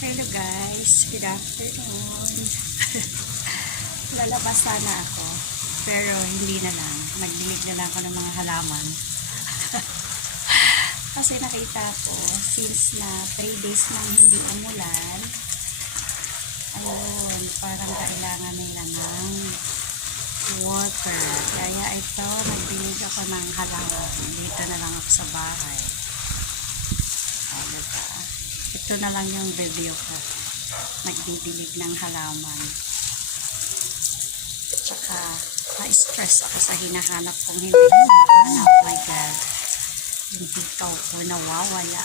Hello guys, good afternoon. Lalabas sana ako, pero hindi na lang. Magdilig na lang ako ng mga halaman. Kasi nakita ko, since na 3 days nang hindi umulan, ayun, parang kailangan nila ng water. Kaya ito, nagdilig ako ng halaman. Dito na lang ako sa bahay. Diba? Ito na lang yung review ko. Nagdidilig ng halaman. Tsaka, na-stress ako sa hinahanap kong hindi hinahanap. My God. Yung hikaw ko nawawala.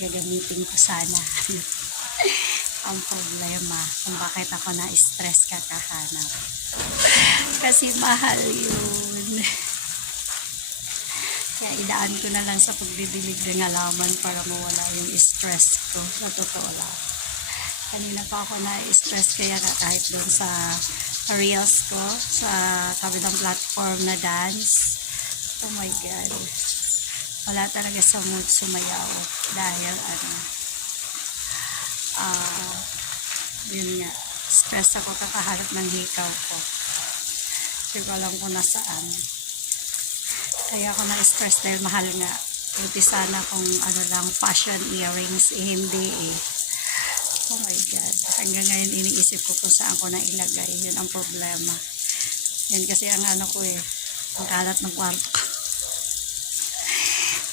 Gagamitin ko sana. Ang problema kung bakit ako na-stress kakahanap. Kasi mahal yun. Kaya idaan ko na lang sa pagdidilig ng halaman para mawala yung stress ko. Sa totoo lang. Kanina pa ako na-stress kaya kahit doon sa reels ko, sa kabilang platform na dance. Oh my God. Wala talaga sa mood sumayaw. Dahil yun nga, stress ako kakaharap ng hikaw ko. Hindi ko alam kung nasaan. Kaya ako na-stress dahil mahal nga. Buti sana kung fashion earrings, hindi eh. Oh my God. Hanggang ngayon iniisip ko kung saan ko na ilagay. Yun ang problema. Yan kasi ang ang kalat ng kwarto ko.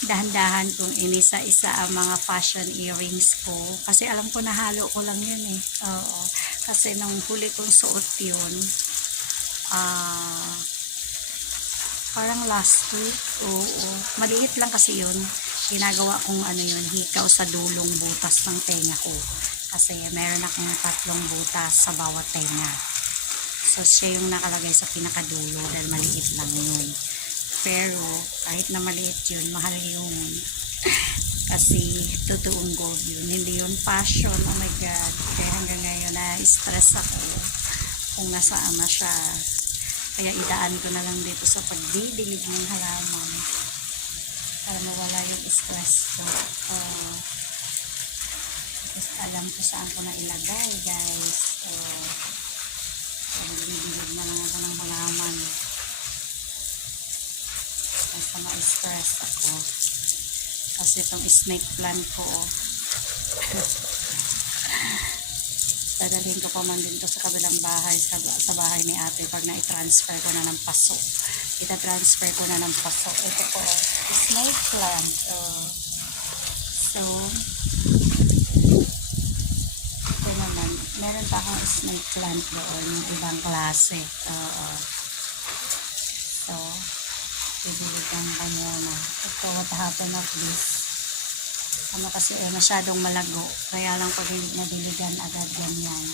Dahan-dahan kong inisa-isa ang mga fashion earrings ko. Kasi alam ko nahalo ko lang yun eh. Oo. Kasi nung huli kong suot yun, parang last week. Oo. Maliit lang kasi yun. Ginagawa kong yun, hikaw sa dulong butas ng tenga ko. Kasi meron akong 3 butas sa bawat tenga. So, siya yung nakalagay sa pinakadulo dahil maliit lang yun. Pero, kahit na maliit yun, mahal yun. Kasi, totoong gold yun. Hindi yun fashion. Oh my God. Kaya hanggang ngayon, na-stress ako kung nasaan na siya. Kaya idaan ko na lang dito sa pagdidilig ng halaman para mawala yung stress ko. Alam ko saan ko na ilagay, guys. Pagdidilig na lang ako ng halaman. Basta ma-stress ako. Kasi itong snake plant ko, dadalhin ko pa man din to sa kabilang bahay, sa bahay ni ate pag na-transfer ko na ng paso. Ita-transfer ko na ng paso. Ito po, snake plant. So, ito naman, meron pa akong snake plant doon, yung ibang klase. So, bibilikan ko muna. Ito, what happened of this? Kasi masyadong malago. Kaya lang pag nadiligan agad ganyan.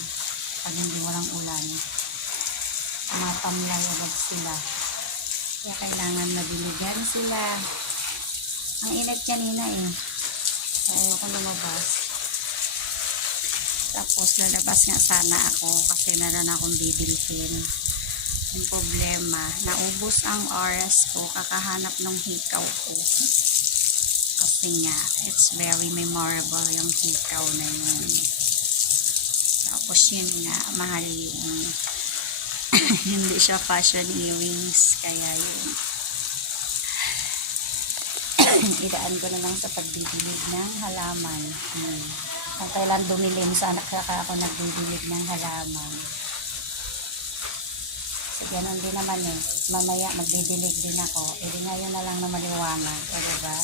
Pag hindi walang ulan. Matamlay agad sila. Kaya kailangan nadiligan sila. Ang init kanina eh. Ayaw ko lumabas. Tapos lalabas nga sana ako kasi meron akong bibilhin. Yung problema, naubos ang oras ko kakahanap ng hikaw ko. Kasi nga, it's very memorable yung hikaw na yun. Tapos yun nga, mahal yung hindi siya fashion earrings. Kaya yun. Idaan ko na lang sa pagdidilig ng halaman. Kung kailan dumilim, sana kaya ako nagdidilig ng halaman. So, ganun din naman eh. Mamaya magdidilig din ako. Ngayon na lang na maliwanag. O, diba?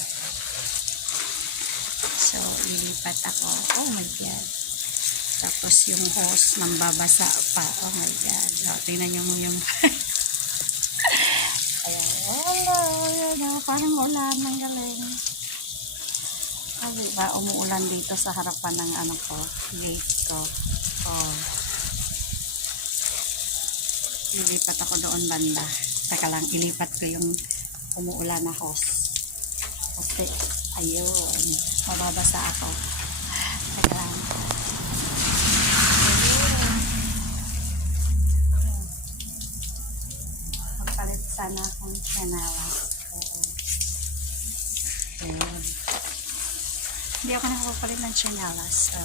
So, ilipat ako. Oh my God. Tapos yung hose nambabasa pa. Oh my God. So, tingnan nyo mo yung ayan. Hello. Ayan. Parang ulan. Ang galing. Oh, diba? Umuulan dito sa harapan ng gate ko. Oh. Ilipat ako doon banda. Saka lang, ilipat ko yung umuulan na hose. Kasi, ayun, mababasa ako. Saka lang. Magpalit sana akong tsinelas. Ayun. Hindi ako nakapalit ng tsinelas.